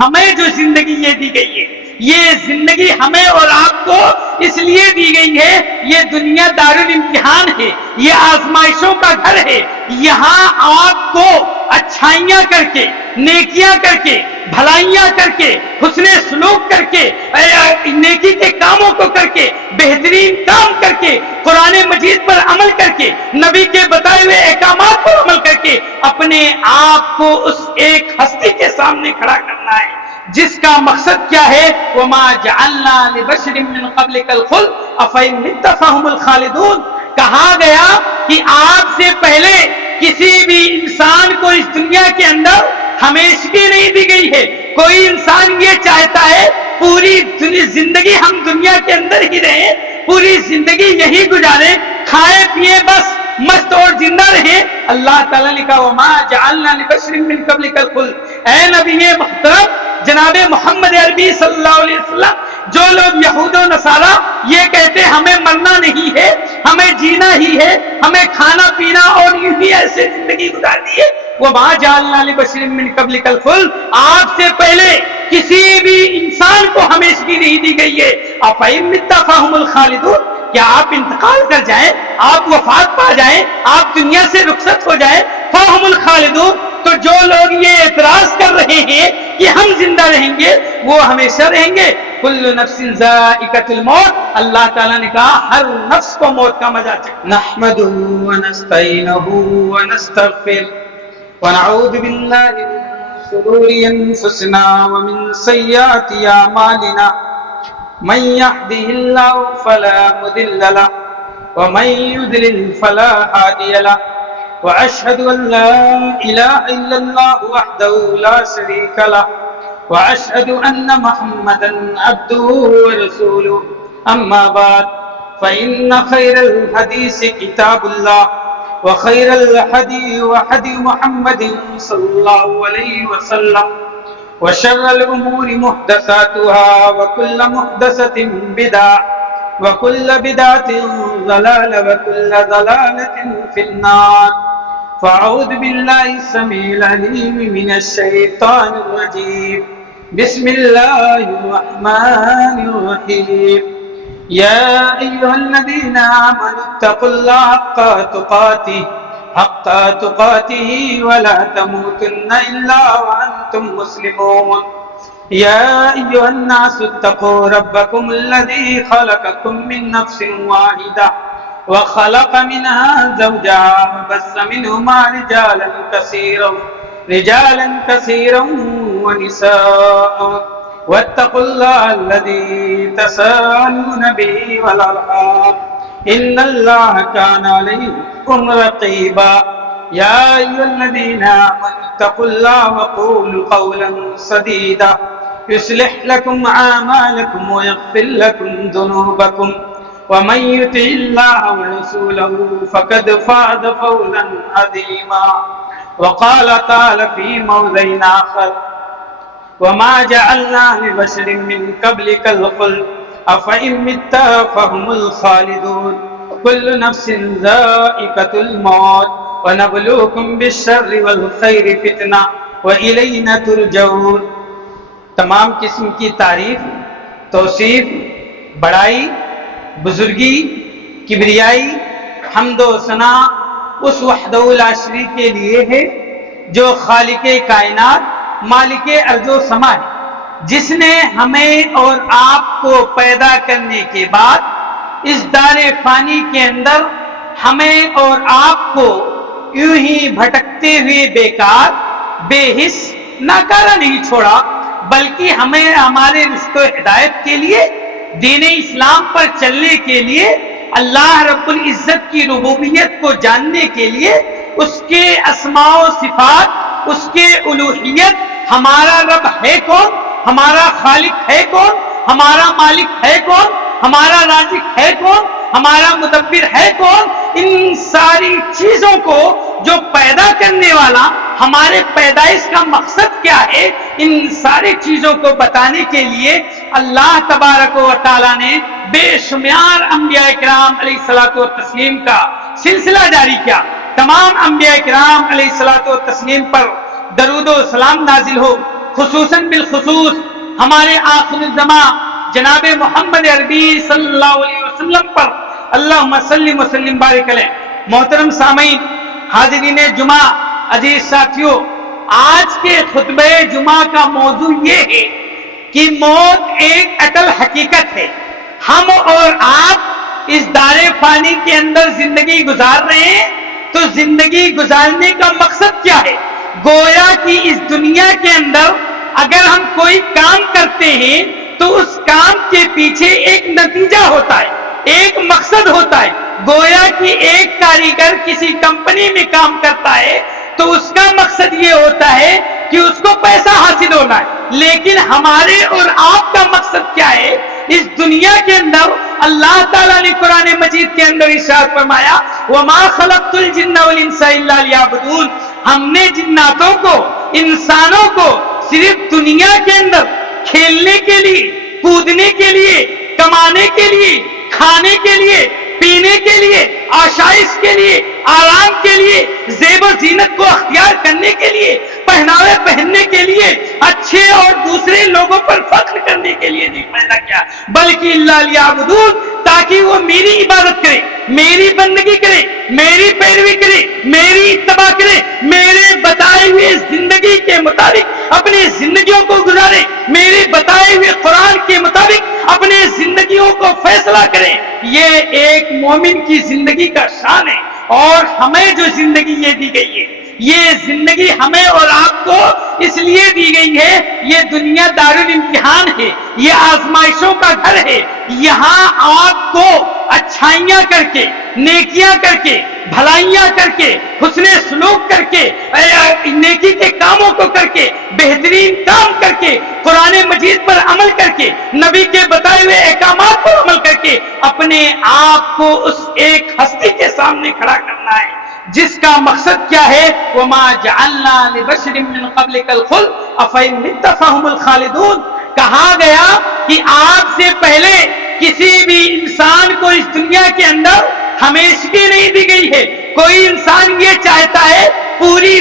ہمیں جو زندگی یہ دی گئی ہے، یہ زندگی ہمیں اور آپ کو اس لیے دی گئی ہے، یہ دنیا دارالامتحان ہے، یہ آزمائشوں کا گھر ہے۔ یہاں آپ کو اچھائیاں کر کے، نیکیاں کر کے، بھلائیاں کر کے، حسن سلوک کر کے، نیکی کے کاموں کو کر کے، بہترین کام کر کے، قرآن مجید پر عمل کر کے، نبی کے بتائے ہوئے احکامات پر عمل کر کے اپنے آپ کو اس ایک ہستی کے سامنے کھڑا کرنا ہے جس کا مقصد کیا ہے؟ وَمَا جَعَلْنَا لِبَشَرٍ مِّن قَبْلِكَ الْخُلْدَ أَفَإِن مِتَّ فَهُمُ الْخَالِدُونَ۔ کہا گیا کہ آپ سے پہلے کسی بھی انسان کو اس دنیا کے اندر ہمیشگی نہیں دی گئی ہے۔ کوئی انسان یہ چاہتا ہے پوری زندگی ہم دنیا کے اندر ہی رہیں، پوری زندگی یہی گزاریں، کھائے پیے بس، مست اور زندہ رہیں۔ اللہ تعالیٰ نے کہا وَمَا جَعَلْنَا لِبَشَرٍ مِّن قَبْلِكَ الْخُلْدَ۔ اے نبی محترم جناب محمد عربی صلی اللہ علیہ وسلم، جو لوگ یہود و نصارہ یہ کہتے ہیں ہمیں مرنا نہیں ہے، ہمیں جینا ہی ہے، ہمیں کھانا پینا اور یوں ہی ایسے زندگی گزارنی ہے، وَمَا جَعَلْنَا لِبَشَرٍ مِّن قَبْلِكَ الْخُلْدَ، آپ سے پہلے کسی بھی انسان کو ہمیشگی نہیں دی گئی ہے۔ أَفَإِن مِتَّ فَهُمُ الْخَالِدُونَ، کیا آپ انتقال کر جائیں، آپ وفات پا جائیں، آپ دنیا سے رخصت ہو جائیں، فَهُمُ الْخَالِدُونَ، تو جو لوگ یہ اعتراض کر رہے ہیں کہ ہم زندہ رہیں گے وہ ہمیشہ رہیں گے۔ کل نفس ذائقۃ الموت، اللہ تعالیٰ نے کہا ہر نفس کو موت کا مزہ چکھنا۔ نحمده ونستعینه ونستغفر ونعوذ باللہ من شرور انفسنا ومن سیئات اعمالنا من يهده الله فلا مضل له ومن يضلل فلا هادي له وأشهد أن لا إله إلا الله وحده لا شريك له وأشهد أن محمدا عبده ورسوله أما بعد فإن خير الحديث كتاب الله وخير الهدي هدي محمد صلى الله عليه وسلم وشر الأمور محدثاتها وكل محدثة بدعة وكل بدعة ضلالة وكل ضلالة في النار فأعوذ بالله السميع العليم من الشيطان الرجيم بسم الله الرحمن الرحيم يا أيها الذين آمنوا اتقوا الله حق تقاته ولا تموتن إلا وأنتم مسلمون يا أيها الناس اتقوا ربكم الذي خلقكم من نفس واحدة وخلق منها زوجها وبث منهما رجالا كثيرا ونساء واتقوا الله الذي تساءلون به والأرحام إن الله كان عليكم رقيبا يا أيها الذين آمنوا اتقوا الله وقولوا قولا سديدا يصلح لكم أعمالكم ويغفر لكم ذنوبكم ومن يطع الله ورسوله فقد فاز فوزا عظيما وقال تعالى في موضع آخر وما جعلنا لبشر من قبلك الخلد أفإن مت فهم الخالدون كل نفس ذائقة الموت ونبلوكم بالشر والخير فتنة وإلينا ترجعون۔ تمام قسم کی تعریف، توصیف، بڑائی، بزرگی، کبریائی، حمد و ثنا اس وحدہ لا شریک کے لیے ہے جو خالق کائنات، مالک ارض و سما ہے، جس نے ہمیں اور آپ کو پیدا کرنے کے بعد اس دار فانی کے اندر ہمیں اور آپ کو یوں ہی بھٹکتے ہوئے بیکار، بے حس، ناکارہ نہیں چھوڑا، بلکہ ہمیں ہمارے رشت و ہدایت کے لیے، دین اسلام پر چلنے کے لیے، اللہ رب العزت کی ربوبیت کو جاننے کے لیے، اس کے اسماء و صفات، اس کے الوہیت، ہمارا رب ہے کون، ہمارا خالق ہے کون، ہمارا مالک ہے کون، ہمارا رازق ہے کون، ہمارا مدبر ہے کون، ان ساری چیزوں کو جو پیدا کرنے والا، ہمارے پیدائش کا مقصد کیا ہے، ان ساری چیزوں کو بتانے کے لیے اللہ تبارک و تعالیٰ نے بے شمار انبیاء کرام علیہ الصلوۃ والتسلیم کا سلسلہ جاری کیا۔ تمام انبیاء کرام علیہ الصلوۃ والتسلیم پر درود و سلام نازل ہو، خصوصاً بالخصوص ہمارے آخر الزماں جناب محمد عربی صلی اللہ علیہ وسلم پر اللہم صلی وسلم بارک علیہ۔ محترم سامعین، حاضرین جمعہ، عزیز ساتھیوں، آج کے خطبہ جمعہ کا موضوع یہ ہے کہ موت ایک اٹل حقیقت ہے۔ ہم اور آپ اس دار فانی کے اندر زندگی گزار رہے ہیں، تو زندگی گزارنے کا مقصد کیا ہے؟ گویا کہ اس دنیا کے اندر اگر ہم کوئی کام کرتے ہیں تو اس کام کے پیچھے ایک نتیجہ ہوتا ہے، ایک مقصد ہوتا ہے۔ گویا کہ ایک کاریگر کسی کمپنی میں کام کرتا ہے تو اس کا مقصد یہ ہوتا ہے کہ اس کو پیسہ حاصل ہونا ہے، لیکن ہمارے اور آپ کا مقصد کیا ہے؟ اس دنیا کے اندر اللہ تعالیٰ نے قرآن مجید کے اندر ارشاد فرمایا وَمَا خَلَقْتُ الْجِنَّ وَالْإِنسَ إِلَّا لِيَعْبُدُونَ، ہم نے جناتوں کو، انسانوں کو صرف دنیا کے اندر کھیلنے کے لیے، کودنے کے لیے، کمانے کے لیے، کھانے کے لیے، پینے کے لیے، آشائش کے لیے، آرام کے لیے، زیب و زینت کو اختیار کرنے کے لیے، پہناوے پہننے کے لیے، اچھے اور دوسرے لوگوں پر فخر کرنے کے لیے نہیں پیدا کیا، بلکہ اللہ لیعبدون، تاکہ وہ میری عبادت کرے، میری بندگی کرے، میری پیروی کرے، میری اتباع کرے، میرے بتائے ہوئے زندگی کے مطابق اپنی زندگیوں کو گزارے، میرے بتائے ہوئے قرآن کے مطابق اپنے زندگیوں کو فیصلہ کریں۔ یہ ایک مومن کی زندگی کا شان ہے، اور ہمیں جو زندگی یہ دی گئی ہے، یہ زندگی ہمیں اور آپ کو اس لیے دی گئی ہے، یہ دنیا دارالامتحان ہے، یہ آزمائشوں کا گھر ہے۔ یہاں آپ کو اچھائیاں کر کے، نیکیاں کر کے، بھلائیاں کر کے، حسن سلوک کر کے، نیکی کے کاموں کو کر کے، بہترین کام کر کے، قرآن مجید پر عمل کر کے، نبی کے بتائے ہوئے احکامات پر عمل کر کے اپنے آپ کو اس ایک ہستی کے سامنے کھڑا کرنا ہے، جس کا مقصد کیا ہے؟ وَمَا جَعَلْنَا لِبَشَرٍ مِّن قَبْلِكَ الْخُلْدَ أَفَإِن مِتَّ فَهُمُ الْخَالِدُونَ۔ کہا گیا کہ آپ سے پہلے کسی بھی انسان کو اس دنیا کے اندر ہمیشگی نہیں دی گئی ہے۔ کوئی انسان یہ چاہتا ہے پوری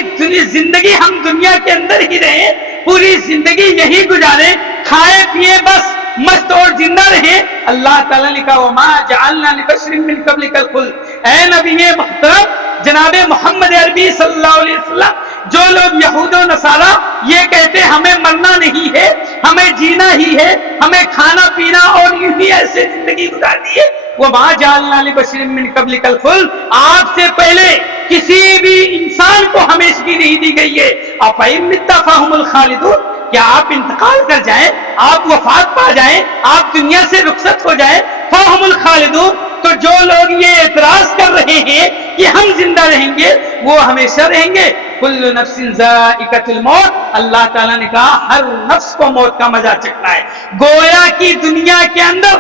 زندگی ہم دنیا کے اندر ہی رہیں، پوری زندگی یہی گزاریں، کھائے پیے بس، مست اور زندہ رہیں۔ اللہ تعالیٰ نے کہا وَمَا جَعَلْنَا لِبَشَرٍ مِّن قَبْلِكَ الْخُلْدَ۔ اے نبی محترم جناب محمد عربی صلی اللہ علیہ وسلم، جو لوگ یہود و نصارہ یہ کہتے ہیں ہمیں مرنا نہیں ہے، ہمیں جینا ہی ہے، ہمیں کھانا پینا اور یوں ہی ایسے زندگی گزارنی ہے، وَمَا جَعَلْنَا لِبَشَرٍ مِّن قَبْلِكَ الْخُلْدَ، آپ سے پہلے کسی بھی انسان کو ہمیشگی نہیں دی گئی ہے۔ أَفَإِن مِتَّ فَهُمُ الْخَالِدُونَ، کیا آپ انتقال کر جائیں، آپ وفات پا جائیں، آپ دنیا سے رخصت ہو جائیں، فَهُمُ الْخَالِدُونَ، تو جو لوگ یہ اعتراض کر رہے ہیں کہ ہم زندہ رہیں گے وہ ہمیشہ رہیں گے۔ کل نفس ذائقۃ الموت، اللہ تعالیٰ نے کہا ہر نفس کو موت کا مزہ چکھنا ہے۔ گویا کی دنیا کے اندر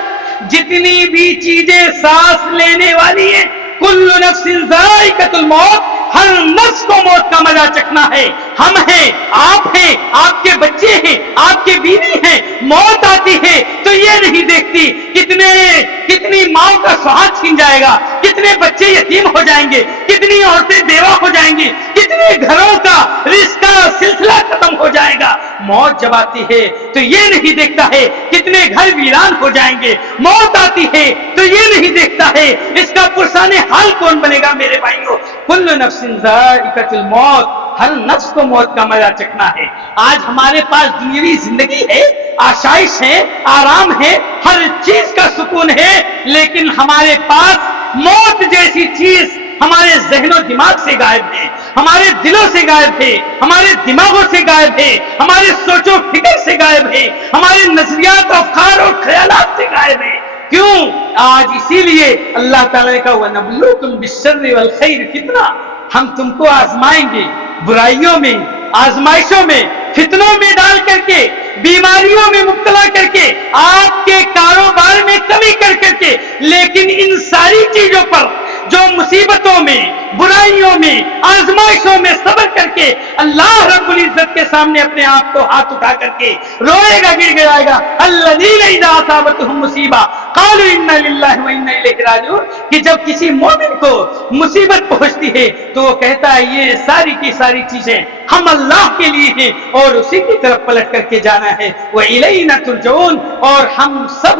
جتنی بھی چیزیں سانس لینے والی ہیں، کل نفس ذائقۃ الموت، ہر نفس کو موت کا مزہ چکھنا ہے۔ ہم ہیں، آپ کے بچے ہیں، آپ کے بیوی ہیں، موت آتی ہے تو یہ نہیں دیکھتی کتنی ماں کا سہاگ چھین جائے گا، کتنے بچے یتیم ہو جائیں گے، کتنی عورتیں بیوہ ہو جائیں گی، کتنے گھروں کا رشتہ سلسلہ ختم ہو جائے گا۔ موت جب آتی ہے تو یہ نہیں دیکھتا ہے کتنے گھر ویران ہو جائیں گے، موت آتی ہے تو یہ نہیں دیکھتا ہے اس کا پرسان حال کون بنے گا۔ میرے بھائیوں، کل نفس ذائقۃ الموت، ہر نفس کو موت کا مزہ چکھنا ہے۔ آج ہمارے پاس دنیاوی زندگی ہے، آشائش ہے، آرام ہے، ہر چیز کا سکون ہے، لیکن ہمارے پاس موت جیسی چیز ہمارے ذہن و دماغ سے غائب ہے، ہمارے دلوں سے غائب ہے، ہمارے دماغوں سے غائب ہے، ہمارے سوچ و فکر سے غائب ہے، ہمارے نظریات، افکار اور خیالات سے غائب ہے۔ کیوں؟ آج اسی لیے اللہ تعالیٰ نے کہا وَنَبْلُوكُمْ بِالشَّرِّ وَالْخَيْرِ فِتْنَةً، ہم تم کو آزمائیں گے، برائیوں میں، آزمائشوں میں، فتنوں میں ڈال کر کے، بیماریوں میں مبتلا کر کے، آپ کے کاروبار میں کمی کر کے، لیکن ان ساری چیزوں پر جو مصیبتوں میں، برائیوں میں، آزمائشوں میں صبر کر کے اللہ رب العزت کے سامنے اپنے آپ کو ہاتھ اٹھا کر کے روئے گا، گر گرائے گا۔ الذین اذا اصابتہم مصیبہ، قالوا انا للہ و انا الیہ راجعون، کہ جب کسی مومن کو مصیبت پہنچتی ہے تو وہ کہتا ہے یہ ساری کی ساری چیزیں ہم اللہ کے لیے ہیں اور اسی کی طرف پلٹ کر کے جانا ہے، وَإِلَيْنَا تُرْجَعُونَ، اور ہم سب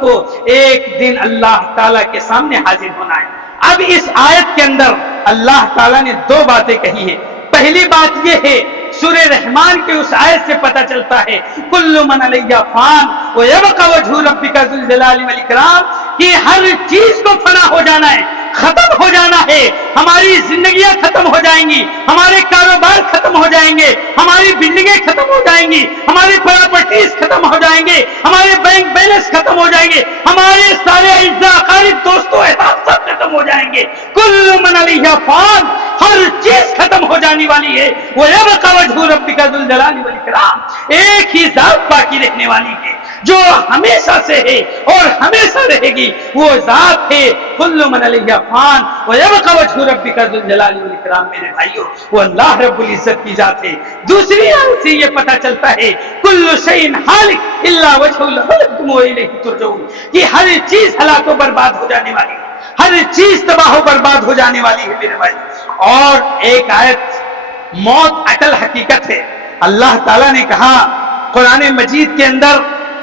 کو ایک دن اللہ تعالیٰ کے سامنے حاضر ہونا ہے۔ اب اس آیت کے اندر اللہ تعالیٰ نے دو باتیں کہی ہیں۔ پہلی بات یہ ہے، سورہ رحمان کے اس آیت سے پتہ چلتا ہے کل من علیہ فان ویبقى وجہ ربک ذو الجلال والاکرام، کہ ہر چیز کو فنا ہو جانا ہے، ختم ہو جانا ہے، ہماری زندگیاں ختم ہو جائیں گی، ہمارے کاروبار ختم ہو جائیں گے، ہماری بلڈنگیں ختم ہو جائیں گی، ہماری پراپرٹیز ختم ہو جائیں گے، ہمارے بینک بیلنس ختم ہو جائیں گے، ہمارے سارے اعزاء اقارب دوستوں احباب سب ختم ہو جائیں گے۔ کل من علیہ فان، ہر چیز ختم ہو جانے والی ہے، وَيَبْقَى وَجْهُ رَبِّكَ ذُو الْجَلَالِ وَالْإِكْرَامِ، ایک ہی ذات باقی رہنے والی ہے جو ہمیشہ سے ہے اور ہمیشہ رہے گی، وہ ذات ہے کل من علیہ فان وَيَبْقَى وَجْهُ رَبِّكَ ذُو الْجَلَالِ وَالْإِكْرَامِ۔ میرے بھائیو، وہ اللہ رب العزت کی ذات ہے۔ دوسری آیت سے یہ پتہ چلتا ہے کل شیء ہالک الا وجهه لخلقتم وإلیہ ترجعون، کہ ہر چیز ہلاک و برباد ہو جانے والی ہے، ہر چیز تباہ و برباد ہو جانے والی ہے میرے بھائی۔ اور ایک آیت موت اٹل حقیقت ہے۔ اللہ تعالیٰ نے کہا قرآن مجید کے اندر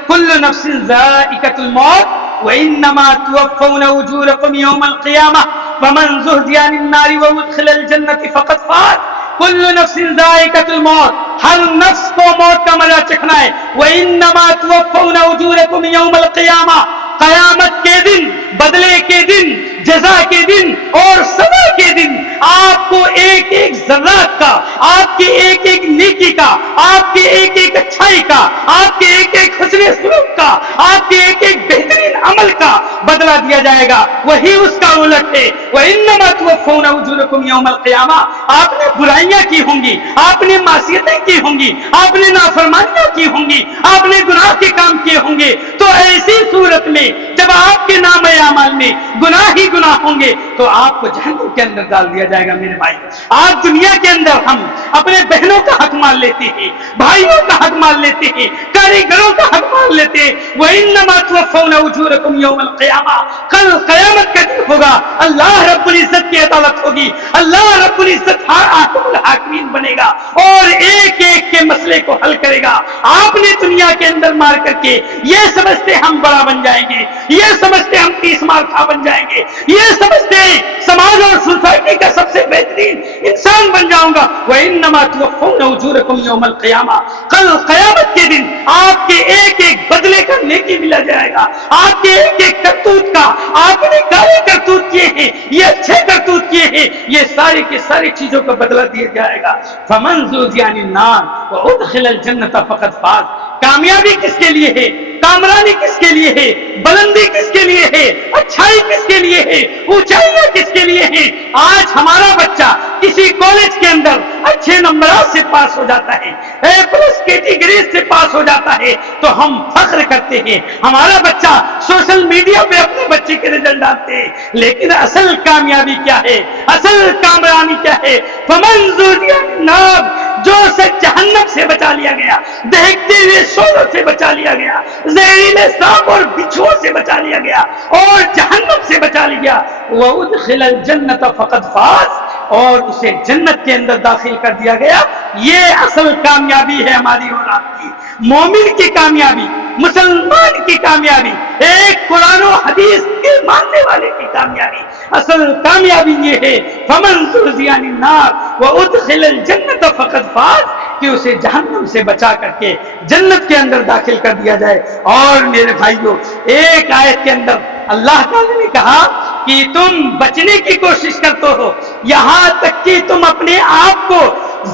کل نفس ذائقۃ الموت وانما توفون اجورکم یوم القیامہ فمن زحزح عن النار وادخل الجنۃ فقد فاز۔ کل نفس ذائقۃ الموت، ہر نفس کو موت کا مزہ چکھنا ہے۔ وانما توفون اجورکم یوم القیامہ، قیامت کے دن، بدلے کے دن، جزا کے دن اور سزا کے دن آپ کو ایک ایک ذرات کا، آپ کی ایک ایک نیکی کا، آپ کے ایک ایک اچھائی کا، آپ کے ایک ایک حسن سلوک کا، آپ کے ایک ایک بہترین عمل کا بدلہ دیا جائے گا۔ وہی اس کا الٹ ہے، وَإِنَّمَا تُوَفَّوْنَ أُجُورَكُمْ يَوْمَ الْقِيَامَةِ، آپ نے برائیاں کی ہوں گی، آپ نے معصیتیں کی ہوں گی، آپ نے نافرمانیاں کی ہوں گی، آپ نے گناہ کے کام کیے ہوں گے، تو ایسی صورت میں جب آپ کے نام اعمال میں گناہ ہی گناہ ہوں گے تو آپ کو جہنم کے اندر ڈال دیا جائے گا۔ میرے بھائی، آج دنیا کے اندر ہم اپنے بہنوں کا حق مان لیتے ہیں، بھائیوں کا حق مان لیتے ہیں، کاریگروں کا حق مان لیتے ہیں۔ وَإِنَّمَا تُوَفَّوْنَ أُجُورَكُمْ يَوْمَ الْقِيَامَةِ، کل قیامت کا دن ہوگا، اللہ رب العزت کی عدالت ہوگی، اللہ رب العزت حاکم الحاکمین بنے گا اور ایک ایک کے مسئلے کو حل کرے گا۔ آپ نے دنیا کے اندر مار کر کے یہ سمجھتے ہم بڑا بن جائیں گے، یہ سمجھتے ہم 30 مار کھا بن جائیں گے، یہ سمجھتے سماج اور سوسائٹی کا سب سے بہترین انسان بن جاؤں گا۔ وَإِنَّمَا تُوَفَّوْنَ أُجُورَكُمْ يَوْمَ الْقِيَامَةِ، کل قیامت کے دن آپ کے ایک ایک بدلے کا نیکی ملا جائے گا، آپ کے ایک ایک کرتوت کا، آپ نے کالے کرتوت کیے ہیں، یہ اچھے کرتوت کیے ہیں، یہ ساری کی ساری چیزوں کا بدلہ دیا جائے گا۔ فَمَنْ زُحْزِحَ عَنِ النَّارِ وَأُدْخِلَ الْجَنَّةَ فَقَدْ فَازَ۔ کامیابی کس کے لیے ہے؟ کامرانی کس کے لیے ہے؟ بلندی کس کے لیے ہے؟ اچھائی کس کے لیے ہے؟ اونچائیاں کس کے لیے ہیں؟ آج ہمارا بچہ کسی کالج کے اندر اچھے نمبرات سے پاس ہو جاتا ہے، A+ کیٹیگری سے پاس ہو جاتا ہے تو ہم فخر کرتے ہیں، ہمارا بچہ سوشل میڈیا پہ اپنے بچے کے رزلٹ ڈالتے ہیں، لیکن اصل کامیابی کیا ہے؟ اصل کامرانی کیا ہے؟ فمن زحزح عن النار، جو سے جہنم سے بچا لیا گیا، دہکتے ہوئے شعلوں سے بچا لیا گیا، زہریلے سانپ اور بچھوؤں سے بچا لیا گیا اور جہنم سے بچا لیا گیا، وَأُدْخِلَ الْجَنَّةَ فَقَدْ فَازَ، اور اسے جنت کے اندر داخل کر دیا گیا۔ یہ اصل کامیابی ہے ہماری اولاد کی، مومن کی کامیابی، مسلمان کی کامیابی، ایک قرآن و حدیث کے ماننے والے کی کامیابی۔ اصل کامیابی یہ ہے فَمَنْ زُحْزِحَ عَنِ النَّارِ وَأُدْخِلَ الْجَنَّةَ فَقَدْ فَازَ، کہ اسے جہنم سے بچا کر کے جنت کے اندر داخل کر دیا جائے۔ اور میرے بھائیوں، ایک آیت کے اندر اللہ تعالی نے کہا کہ تم بچنے کی کوشش کرتے ہو، یہاں تک کہ تم اپنے آپ کو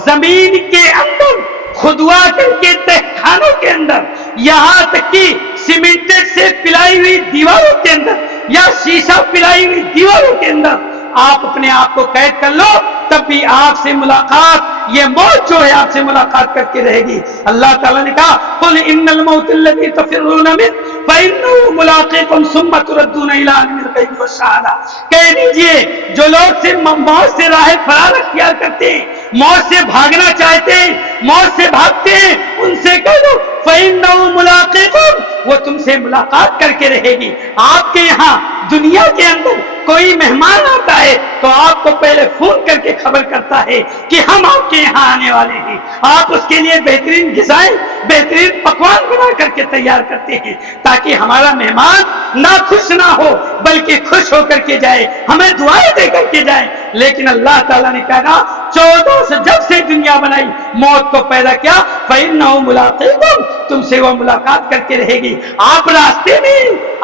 زمین کے اندر کھدوا کر کے تہخانوں کے اندر، یہاں تک کہ سیمنٹڈ سے پلائی ہوئی دیواروں کے اندر یا شیشہ پلائی ہوئی دیواروں کے اندر آپ اپنے آپ کو قید کر لو، تب بھی آپ سے ملاقات، یہ موت جو ہے آپ سے ملاقات کر کے رہے گی۔ اللہ تعالیٰ نے کہا قُلْ إِنَّ الْمَوْتَ الَّذِي تَفِرُّونَ مِنْهُ فَإِنَّهُ مُلَاقِيكُمْ ثُمَّ تُرَدُّونَ إِلَىٰ عَالِمِ الْغَيْبِ وَالشَّهَادَةِ، کہہ دیجئے جو لوگ سے موت سے راہ فرار اختیار کرتے ہیں، موت سے بھاگنا چاہتے ہیں، موت سے بھاگتے ہیں، ان سے کہہ دو فَإِنَّهُ مُلَاقِيكُمْ، وہ تم سے ملاقات کر کے رہے گی۔ آپ کے یہاں دنیا کے اندر کوئی مہمان آتا ہے تو آپ کو پہلے فون کر کے خبر کرتا ہے کہ ہم آپ کے یہاں آنے والے ہیں، آپ اس کے لیے بہترین غذائیں، بہترین پکوان بنا کر کے تیار کرتے ہیں تاکہ ہمارا مہمان نہ خوش نہ ہو بلکہ خوش ہو کر کے جائے، ہمیں دعائیں دے کر کے جائے۔ لیکن اللہ تعالیٰ نے کہا 14 سے جب سے دنیا بنائی موت کو پیدا کیا فَإِنَّهُ مُلَاقِيكُمْ، تم سے وہ ملاقات کر کے رہے گی۔ آپ راستے میں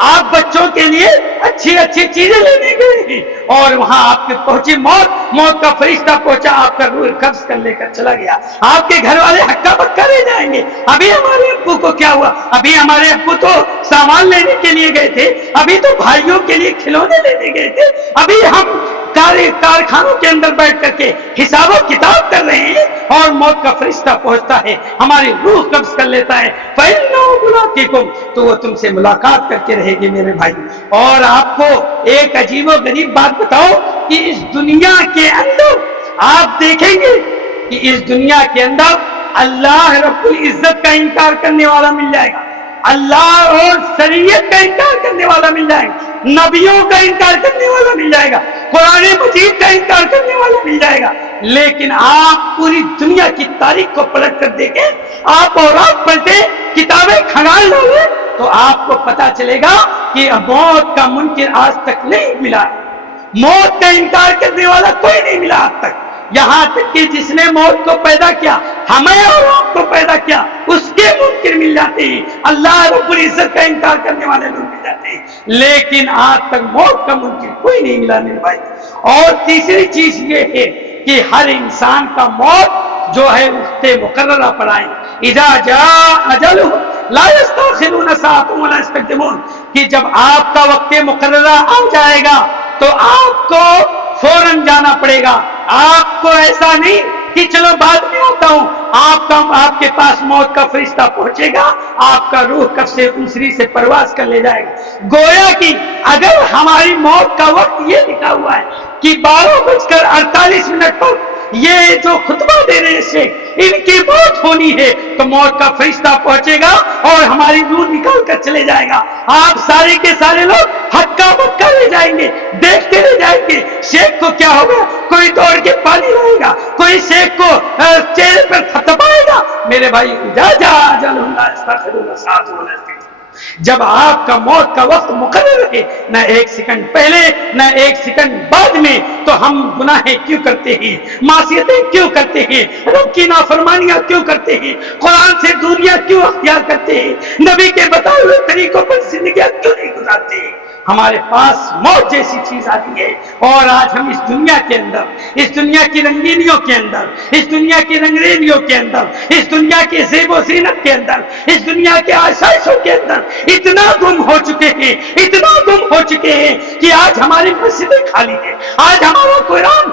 آپ بچوں کے لیے اچھی اچھی چیزیں لینے گئے ہیں اور وہاں آپ کے پہنچی موت کا فرشتہ پہنچا، آپ کا روح قبض کر لے کر چلا گیا۔ آپ کے گھر والے ہکا بکا رہ جائیں گے، ابھی ہمارے ابو کو کیا ہوا، ابھی ہمارے ابو تو سامان لینے کے لیے گئے تھے، ابھی تو بھائیوں کے لیے کھلونے لینے گئے تھے، ابھی ہم کارخانوں کے اندر بیٹھ کر کے حساب و کتاب کر رہے ہیں اور موت کا فرشتہ پہنچتا ہے، ہماری روح قبض کر لیتا ہے۔ فَإِنَّهُ مُلَاقِيكُمْ، تو وہ تم سے ملاقات کر کے رہے گی میرے بھائی۔ اور آپ کو ایک عجیب و غریب بات بتاؤ کہ اس دنیا کے اندر آپ دیکھیں گے کہ اس دنیا کے اندر اللہ رب العزت کا انکار کرنے والا مل جائے گا، اللہ اور شریعت کا انکار کرنے والا مل جائے گا، نبیوں کا انکار کرنے والا مل جائے گا، قرآن مجید کا انکار کرنے والا مل جائے گا۔ لیکن آپ پوری دنیا کی تاریخ کو پلٹ کر دیکھیں، آپ اور آپ پڑھتے کتابیں کھنگال ڈالیں تو آپ کو پتا چلے گا کہ موت کا منکر آج تک نہیں ملا، موت کا انکار کرنے والا کوئی نہیں ملا آج تک، یہاں تک کہ جس نے موت کو پیدا کیا، ہمیں اور آپ کو پیدا کیا، اس کے منکر مل جاتے ہیں، اللہ رب العزت کا انکار کرنے والے لوگ مل جاتے ہیں، لیکن آج تک موت کا منکر کوئی نہیں ملا میرے بھائی۔ اور تیسری چیز یہ ہے کہ ہر انسان کا موت جو ہے وقت مقررہ پر آئے، اذا جاء اجلہ لا یستأخرون ساعۃ ولا یستقدمون، کہ جب آپ کا وقت مقررہ آ جائے گا تو آپ کو فوراً جانا پڑے گا، آپ کو ایسا نہیں کہ چلو بعد میں آتا ہوں، آپ کے پاس موت کا فرشتہ پہنچے گا، آپ کا روح کب سے دوسری سے پرواز کر لے جائے گا۔ گویا کہ اگر ہماری موت کا وقت یہ لکھا ہوا ہے کہ 12:48 پر یہ جو خطبہ دے رہے ہیں ان کی موت ہونی ہے تو موت کا فرشتہ پہنچے گا اور ہماری روح نکال کر چلے جائے گا، آپ سارے کے سارے لوگ ہکا بکا رہ جائیں گے، دیکھتے رہ جائیں گے شیخ کو کیا ہوگا، کوئی دوڑ کے پانی لائے گا، کوئی شیخ کو چہرے پر تھپائے گا۔ میرے بھائی جب آپ کا موت کا وقت مقرر ہے، نہ ایک سیکنڈ پہلے نہ ایک سیکنڈ بعد میں، تو ہم گناہیں کیوں کرتے ہیں، معصیتیں کیوں کرتے ہیں، رب کی نافرمانیاں کیوں کرتے ہیں، قرآن سے دوریاں کیوں اختیار کرتے ہیں، نبی کے بتائے ہوئے طریقوں پر زندگیاں کیوں نہیں گزارتے ہیں۔ ہمارے پاس موت جیسی چیز آتی ہے اور آج ہم اس دنیا کے اندر، اس دنیا کی رنگینیوں کے اندر، اس دنیا کی رنگریلیوں کے اندر، اس دنیا کے زیب و زینت کے اندر، اس دنیا کے آسائشوں کے اندر اتنا گم ہو چکے ہیں، اتنا گم ہو چکے ہیں کہ آج ہماری مسجدیں خالی ہیں، آج ہمارا قرآن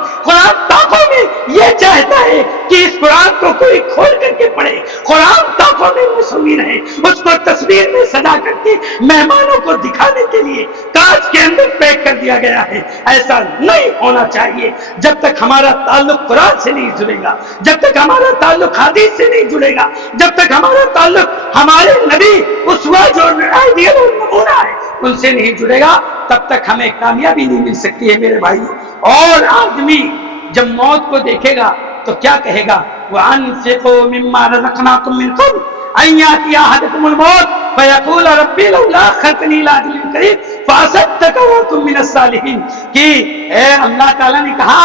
طاقوں میں یہ چاہتا ہے کہ اس قرآن کو کوئی کھول کر کے پڑھے، قرآن طاقوں میں مصور ہے، اس کو تصویر میں سجا کر کے مہمانوں کو دکھانے کے لیے کانچ کے اندر پیک کر دیا گیا ہے۔ ایسا نہیں ہونا چاہیے۔ جب تک ہمارا تعلق قرآن سے نہیں جڑے گا، جب تک ہمارا تعلق حدیث سے نہیں جڑے گا، جب تک ہمارا تعلق ہمارے نبی اسوہ جو آئیڈیل اور نمونہ ہے ان سے نہیں جڑے گا، تب تک ہمیں کامیابی نہیں مل سکتی ہے میرے بھائیوں۔ اور آدمی جب موت کو دیکھے گا تو کیا کہے گا، وَأَنفِقُوا مِمَّا رَزَقْنَاكُم مِّن قَبْلِ أَن يَأْتِيَ أَحَدَكُمُ الْمَوْتُ فَيَقُولَ رَبِّ لَوْلَا أَخَّرْتَنِي إِلَىٰ أَجَلٍ قَرِيبٍ فَأَصَدَّقَ وَأَكُن مِّنَ الصَّالِحِينَ، کہ اے اللہ تعالیٰ نے کہا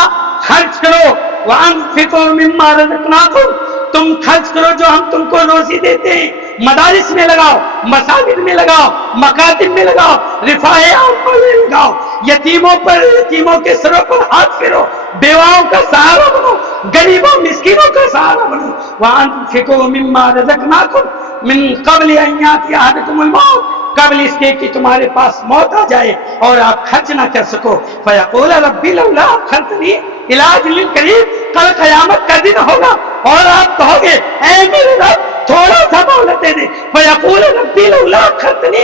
خرچ کرو، وَأَنفِقُوا مِمَّا رَزَقْنَاكُم، تم خرچ کرو جو ہم تم کو روزی دیتے ہیں، مدارس میں لگاؤ، مساجد میں لگاؤ، مکاتب میں لگاؤ، رفاہ عامہ میں لگاؤ، یتیموں کے سروں پر ہاتھ پھیرو، بیواؤں کا سہارا بنو، غریبوں مسکینوں کا سہارا بنو۔ وَأَنفِقُوا مِمَّا رَزَقْنَاكُم مِّن قَبْلِ أَن يَأْتِيَ أَحَدَكُمُ الْمَوْتُ، قبل اس کے کہ تمہارے پاس موت آ جائے اور آپ خرچ نہ کر سکو۔ فَيَقُولَ رَبِّ لَوْلَا أَخَّرْتَنِي إِلَىٰ أَجَلٍ قَرِيبٍ، کل قیامت کا دن ہوگا اور آپ کہو گے اے میرے رب تھوڑا سا مہلت دے دے۔ فَيَقُولُ رَبِّ لَوْلَا أَخَّرْتَنِي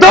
2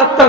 70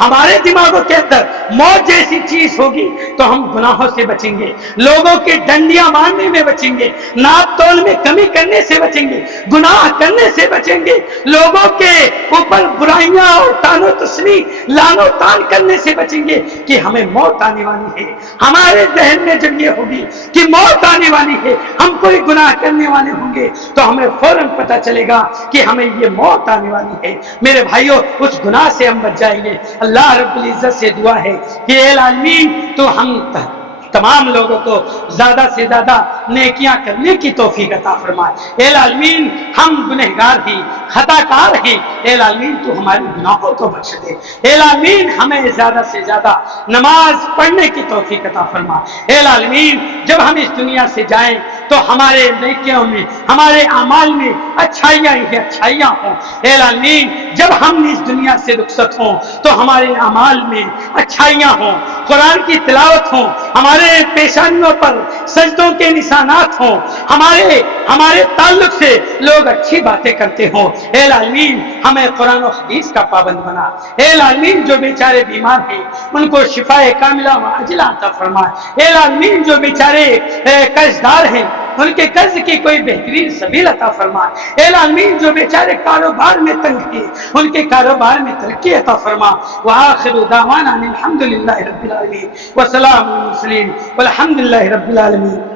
ہمارے دماغوں کے اندر موت جیسی چیز ہوگی تو ہم گناہوں سے بچیں گے، لوگوں کی ڈنڈیاں مارنے میں بچیں گے، ناپ تول میں کمی کرنے سے بچیں گے، گناہ کرنے سے بچیں گے، لوگوں کے اوپر برائیاں اور تان و تسلی، لان و تان کرنے سے بچیں گے کہ ہمیں موت آنے والی ہے۔ ہمارے ذہن میں جب یہ ہوگی کہ موت آنے والی ہے، ہم کوئی گناہ کرنے والے ہوں گے تو ہمیں فوراً پتہ چلے گا کہ ہمیں یہ موت آنے والی ہے۔ میرے بھائیوں، اس گناہ سے ہم بچ جائیں گے۔ اللہ رب العزت سے دعا ہے کہ اے العالمین تو ہم تمام لوگوں کو زیادہ سے زیادہ نیکیاں کرنے کی توفیق عطا فرمائے۔ اے العالمین ہم گنہگار ہیں، خطا کار ہیں، اے العالمین تو ہماری گناہوں کو بخش دے۔ اے العالمین ہمیں زیادہ سے زیادہ نماز پڑھنے کی توفیق عطا فرما۔ اے العالمین جب ہم اس دنیا سے جائیں تو ہمارے نیکیوں میں، ہمارے اعمال میں اچھائیاں ہی اچھائیاں ہوں۔ اے العالمین جب ہم اس دنیا سے رخصت ہوں تو ہمارے اعمال میں اچھائیاں ہوں، قرآن کی تلاوت ہوں، ہمارے پیشانیوں پر سجدوں کے نشانات ہوں، ہمارے تعلق سے لوگ اچھی باتیں کرتے ہوں۔ اے العالمین ہمیں قرآن و حدیث کا پابند بنا۔ اے العالمین جو بیچارے بیمار ہیں ان کو شفاء کاملہ و عاجلہ عطا فرمائے۔ اے العالمین جو بیچارے قرض دار ہیں ان کے قرض کی کوئی بہترین سبیل عطا فرمائے۔ اے العالمین جو بیچارے کاروبار میں تنگ ہیں ان کے کاروبار میں ترقی عطا فرما۔ وآخر دعوانا الحمدللہ رب العالمین وسلام علی المرسلین والحمدللہ رب العالمین۔